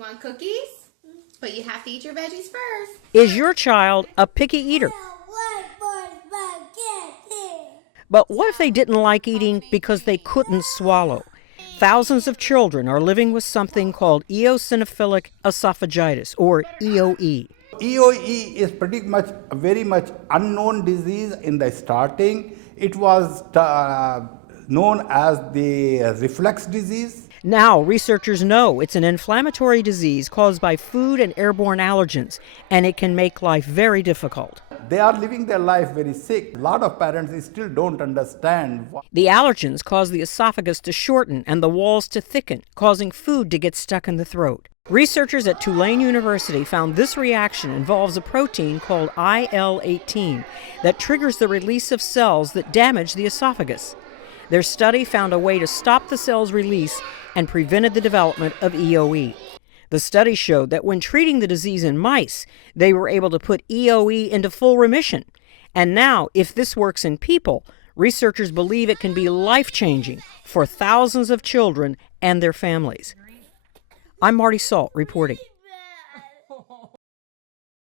want cookies? But you have to eat your veggies first. Is your child a picky eater? But what if they didn't like eating because they couldn't swallow? Thousands of children are living with something called eosinophilic esophagitis, or EoE. EoE is very much unknown disease in the starting. It was known as the reflux disease. Now, researchers know it's an inflammatory disease caused by food and airborne allergens, and it can make life very difficult. They are living their life very sick. A lot of parents still don't understand. The allergens cause the esophagus to shorten and the walls to thicken, causing food to get stuck in the throat. Researchers at Tulane University found this reaction involves a protein called IL-18 that triggers the release of cells that damage the esophagus. Their study found a way to stop the cell's release and prevented the development of EoE. The study showed that when treating the disease in mice, they were able to put EoE into full remission. And now, if this works in people, researchers believe it can be life-changing for thousands of children and their families. I'm Marty Salt reporting.